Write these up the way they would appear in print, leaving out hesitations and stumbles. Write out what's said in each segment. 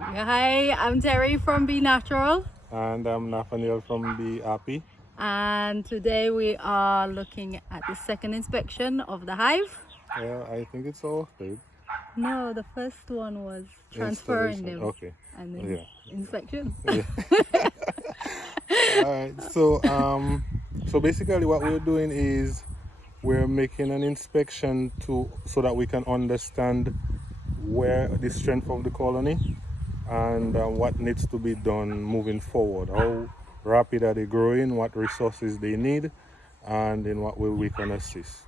Hi, I'm Terry from Be Natural, And I'm Nathaniel from Be Happy. and today we are looking at the second inspection of the hive. Yeah, I think it's all third. No, the first one was transferring Installation. them, Okay. and then Yeah. inspection. Yeah. All right. So basically what we're doing is we're making an inspection so that we can understand where the strength of the colony and what needs to be done moving forward. How rapid are they growing? What resources they need, and in what way we can assist.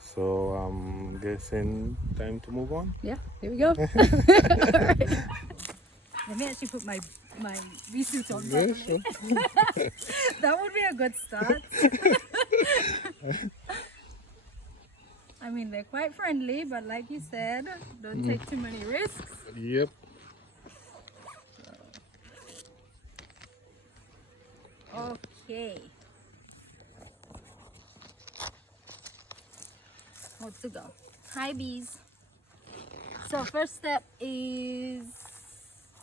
So I'm guessing time to move on. Yeah, here we go. All right. Let me actually put my bee suit on Yeah, properly. sure. That would be a good start. I mean, they're quite friendly, but like you said, don't take too many risks. Yep. Okay. Let's go. Hi, bees. So first step is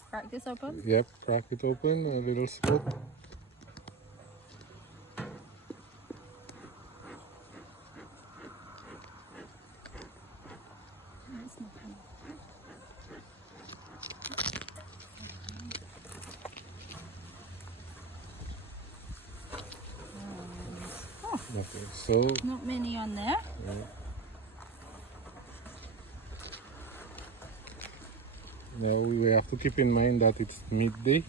crack this open. Yep. Crack it open. A little smoke. Okay. So Not many on there. now we have to keep in mind that it's midday,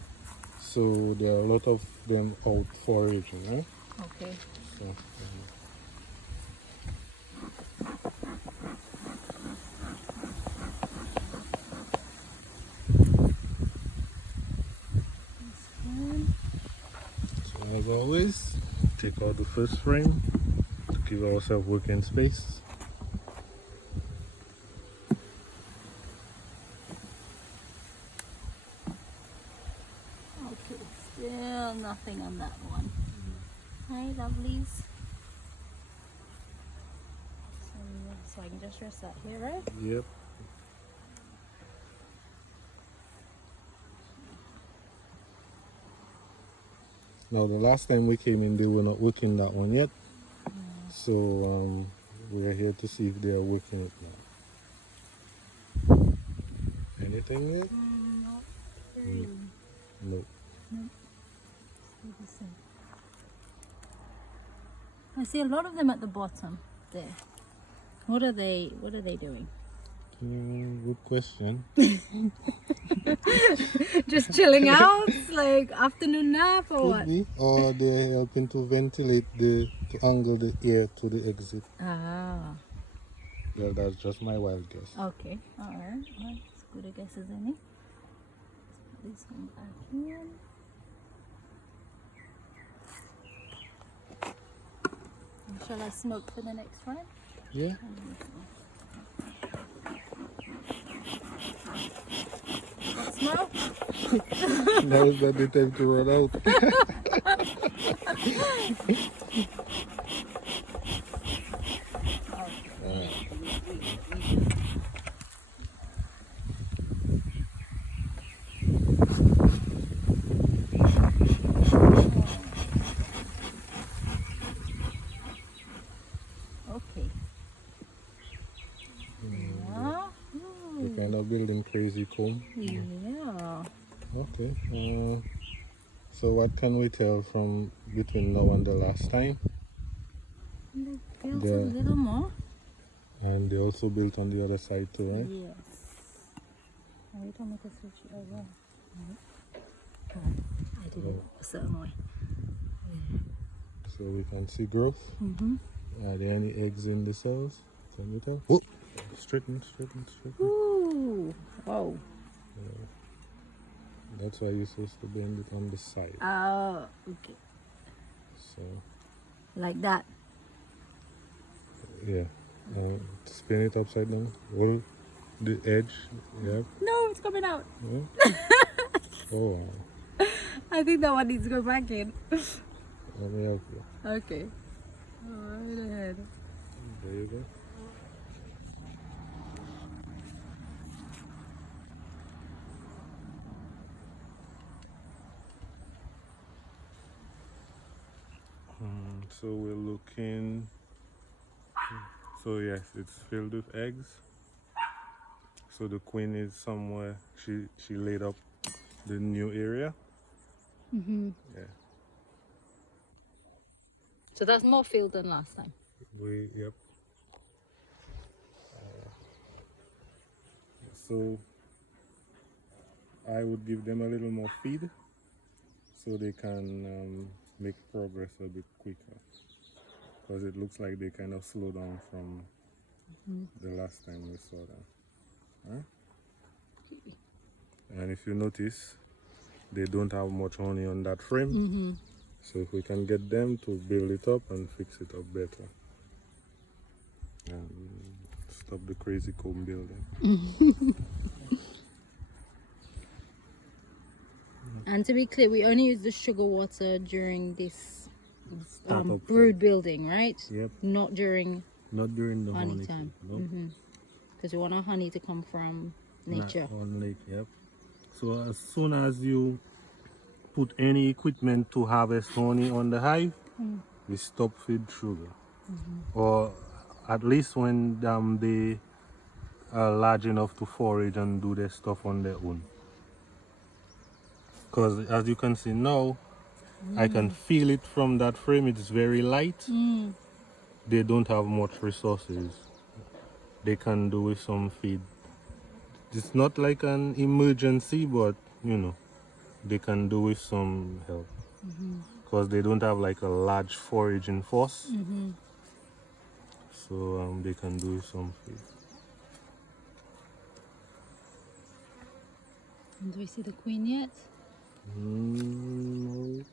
so there are a lot of them out foraging. Right? Okay. So. So as always, take out the first frame to give ourselves working space. Okay. Still nothing on that one. Hi, lovelies. So I can just rest that here, right? Yep. Now the last time we came in, they were not working that one yet. So we're here to see if they are working it now. Anything yet? Not really. No. Still the same. I see a lot of them at the bottom there. What are they doing? Good question. Just chilling out, like afternoon nap or Could what? be, or they're helping to ventilate to angle the air to the exit. Ah, Yeah, that's just my wild guess. okay. Alright. Well, as good a guess as any. Let's put this one back in. And shall I smoke for the next one? Yeah. What smoke? Now is not the time to run out. Okay. Yeah. We're kind of building crazy comb. Yeah. Okay. So what can we tell from between now and the last time? They built a There, little more. and they also built on the other side too, right? Yes. I don't make a switch over. I did it a certain way. So we can see growth. Mm-hmm. Are there any eggs in the cells? Can you tell? Oh, straighten. Ooh. Whoa. That's why you're supposed to bend it on the side. Oh, okay. So, Like that. yeah. Spin it upside down. Hold the edge. Yeah. No, it's coming out. Yeah. Oh, wow. I think that one needs to go back in. Let me help you. Okay. Oh, right ahead. There you go. So we're looking. So yes, it's filled with eggs. So the queen is somewhere. She laid up the new area. Yeah. So that's more filled than last time. Yep. So I would give them a little more feed so they can make progress a bit quicker, because it looks like they kind of slow down from the last time we saw them. Huh? And if you notice, they don't have much honey on that frame. So if we can get them to build it up and fix it up better and stop the crazy comb building. And to be clear, we only use the sugar water during this Startup brood building, right? Yep. Not during Not during the honey honey time. Nope. Because we want our honey to come from nature. Only, yep. So as soon as you put any equipment to harvest honey on the hive, we stop feed sugar. Or at least when they are large enough to forage and do their stuff on their own. Because as you can see now, I can feel it from that frame. It's very light. They don't have much resources. They can do with some feed. It's not like an emergency, but you know, they can do with some help. Because they don't have like a large foraging force. So they can do with some feed. And do we see the queen yet? No.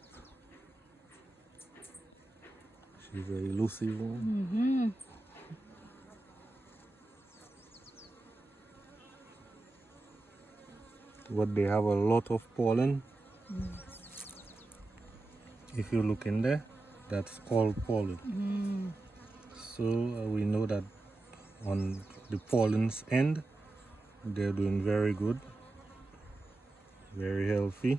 She's a elusive one. But they have a lot of pollen. If you look in there, that's all pollen. So we know that on the pollen's end, they're doing very good, very healthy.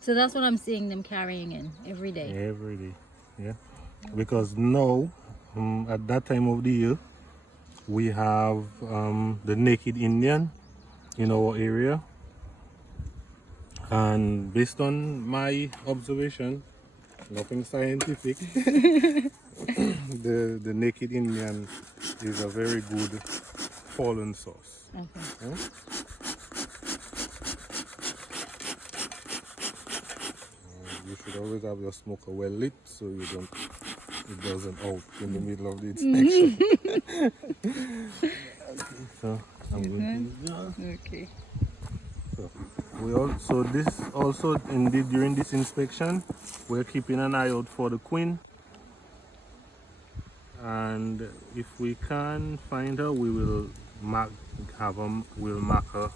So that's what I'm seeing them carrying in every day. Every day, yeah. Because now, at that time of the year, we have the naked Indian in our area. And based on my observation, nothing scientific, the naked Indian is a very good pollen source. Okay. Yeah? You should always have your smoker well lit so it doesn't out in the middle of the inspection. So I'm going to Okay. So this also, indeed, during this inspection, we're keeping an eye out for the queen, and if we can find her, we will mark her,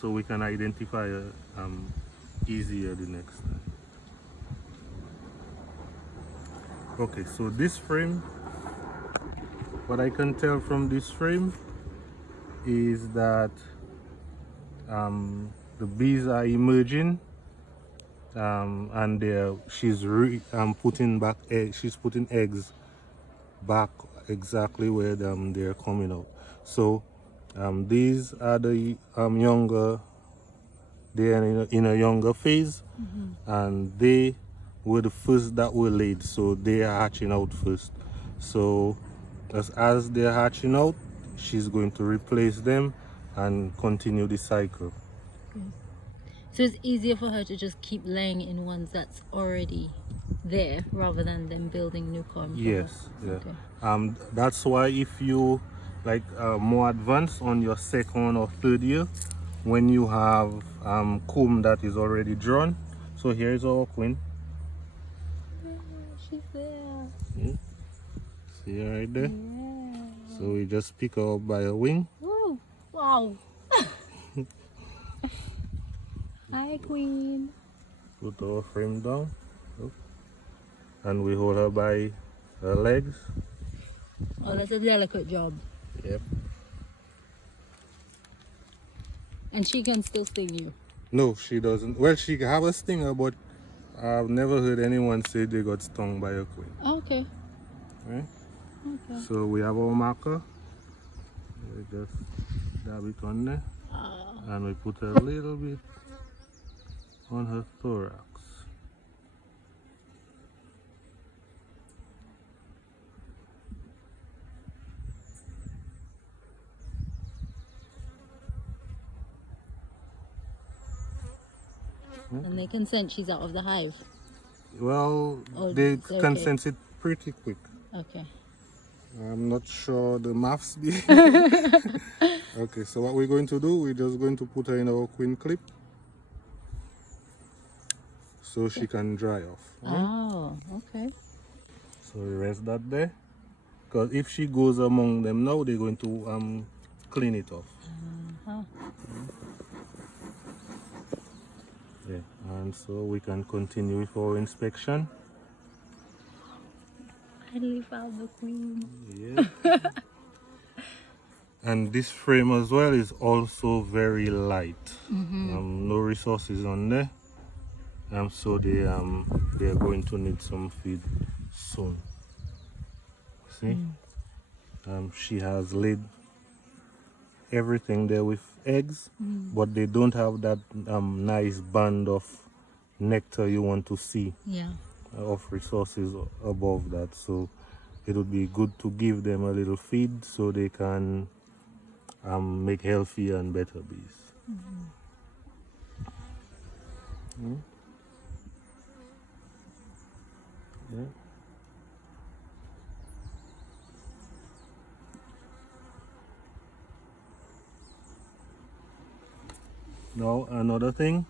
so we can identify her easier the next time. Okay, so this frame, what I can tell from this frame is that the bees are emerging, and she's putting back eggs. She's putting eggs back exactly where they're coming out. So these are the younger. They are in a younger phase, and they were the first that were laid. So they are hatching out first. So as they're hatching out, she's going to replace them and continue the cycle. So it's easier for her to just keep laying in ones that's already there rather than them building new comb. Yes, yeah. Okay. That's why if you like more advanced on your second or third year, when you have comb that is already drawn. So here's our queen. Yeah, she's there. See her right there? Yeah. So we just pick her up by her wing. Woo. Wow. Hi, queen. Put our frame down. And we hold her by her legs. Oh, that's a delicate job. Yep. And she can still sting you. No, she doesn't. Well, she have a stinger, but I've never heard anyone say they got stung by a queen. Okay. Right? Okay. So we have our marker. We just dab it on there. And we put a little bit on her thorax. And they can sense she's out of the hive. Well, Oh, they it's can okay. sense it pretty quick. Okay. I'm not sure the maths behind it. Okay, so what we're going to do, we're just going to put her in our queen clip so she can dry off. Right? Oh, okay. So we rest that there. Because if she goes among them now, they're going to clean it off. Uh-huh. Yeah, and so we can continue with our inspection. Finally found the queen. Yeah. And this frame as well is also very light. No resources on there. So they're going to need some feed soon. See? She has laid everything there with eggs, but they don't have that nice band of nectar you want to see. Yeah. Of resources above that, so it would be good to give them a little feed so they can make healthier and better bees. Yeah. Now another thing,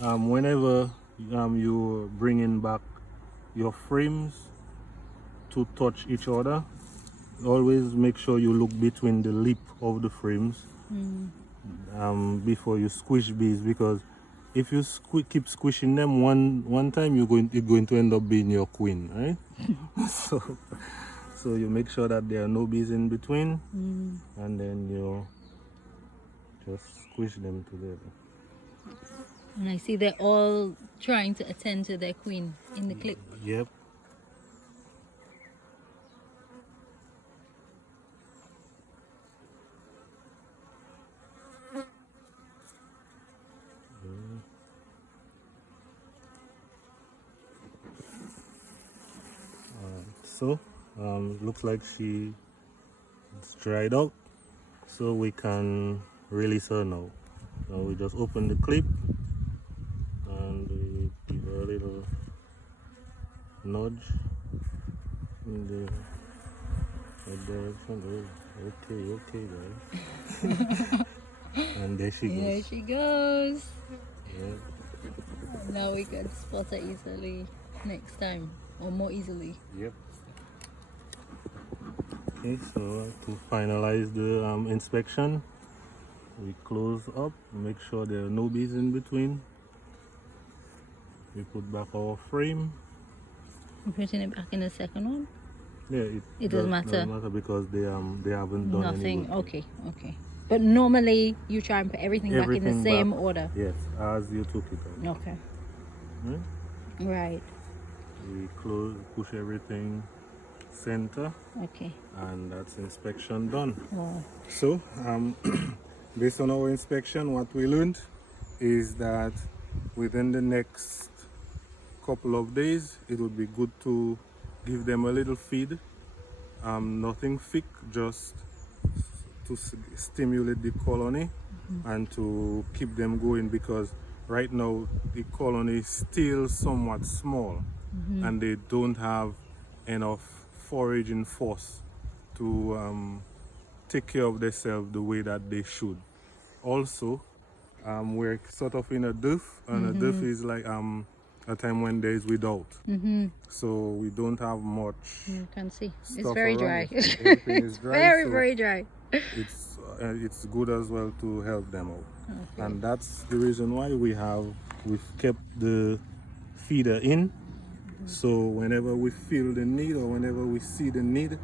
whenever you're bringing back your frames to touch each other, always make sure you look between the lip of the frames before you squish bees, because if you keep squishing them one time, it's going to end up being your queen, right? so you make sure that there are no bees in between, and then you just squish them together. And I see they're all trying to attend to their queen in the clip. Yep. So looks like she's dried out, so we can release her now. Now we just open the clip and we give her a little nudge in the right direction. Oh, okay guys. And there she goes. There she goes. Yeah. Now we can spot her easily next time, or more easily. Yep. Okay, so to finalize the inspection, we close up, make sure there are no bees in between. We put back our frame. I'm putting it back in the second one. Yeah, It doesn't matter. Doesn't matter because they haven't done Nothing. any work. Okay. But normally you try and put everything back in the same order. Yes, as you took it out. Okay. Right? Right. We push everything center, Okay. and that's inspection done. Wow. So, based on our inspection, what we learned is that within the next couple of days, it would be good to give them a little feed. Nothing thick, just to stimulate the colony and to keep them going, because right now the colony is still somewhat small and they don't have enough foraging force to take care of themselves the way that they should. Also, we're sort of in a dearth, and a dearth is like a time when there is without. So we don't have much. You can see it's stuff very around. dry. Everything is dry, very so very dry. it's good as well to help them out. Okay. And that's the reason why we've kept the feeder in. So whenever we feel the need, or whenever we see the need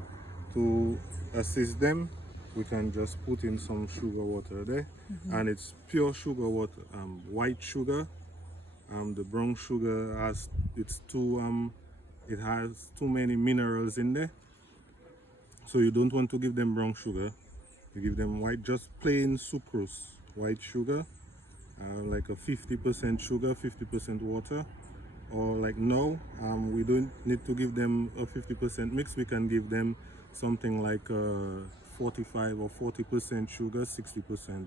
to assist them, we can just put in some sugar water there. And it's pure sugar water, white sugar, The brown sugar it has too many minerals in there. So you don't want to give them brown sugar. You give them white, just plain sucrose, white sugar, like a 50% sugar, 50% water. Or like now, we don't need to give them a 50% mix. We can give them something like 45 or 40% sugar, 60%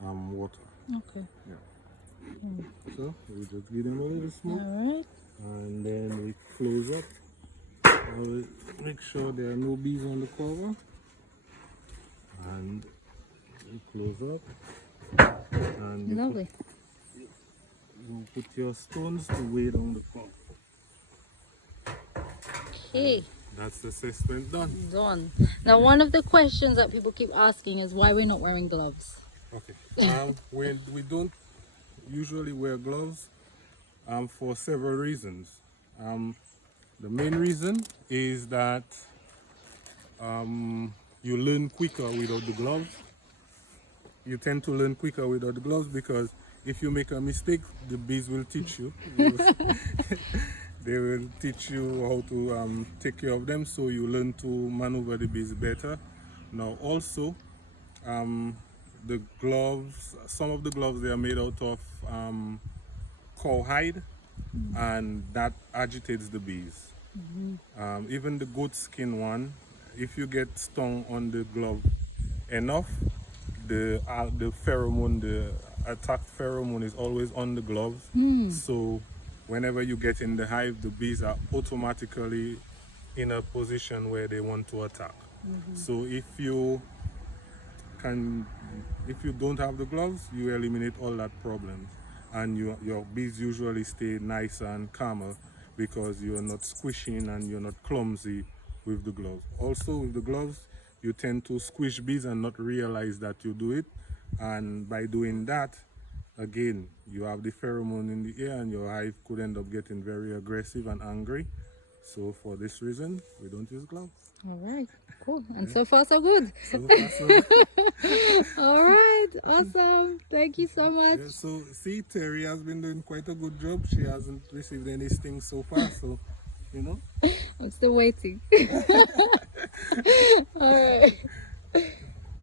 water. Okay. Yeah. So we just give them a little smoke, All right. and then we close up. I'll make sure there are no bees on the cover, and we close up. And Lovely. you put your stones to weigh down the cover. Okay. That's the assessment done. Done. Now, one of the questions that people keep asking is why we're not wearing gloves. Okay. We don't usually wear gloves for several reasons. The main reason is that you learn quicker without the gloves. You tend to learn quicker without the gloves because if you make a mistake, the bees will teach you. They will teach you how to take care of them, so you learn to maneuver the bees better. Now also, the gloves, some of the gloves, they are made out of cow hide, and that agitates the bees. Even the goat skin one, if you get stung on the glove enough, the pheromone, the attack pheromone is always on the gloves. So whenever you get in the hive, the bees are automatically in a position where they want to attack. So if you don't have the gloves, you eliminate all that problems, and your bees usually stay nicer and calmer because you're not squishing and you're not clumsy with the gloves. Also with the gloves, you tend to squish bees and not realize that you do it, and by doing that, again, you have the pheromone in the air and your hive could end up getting very aggressive and angry. So for this reason, we don't use gloves. All right. Cool. And so far, so good. So far, so good. All right. Awesome. Thank you so much. Yeah, so see, Terry has been doing quite a good job. She hasn't received any stings so far, so you know. I'm still waiting. All right.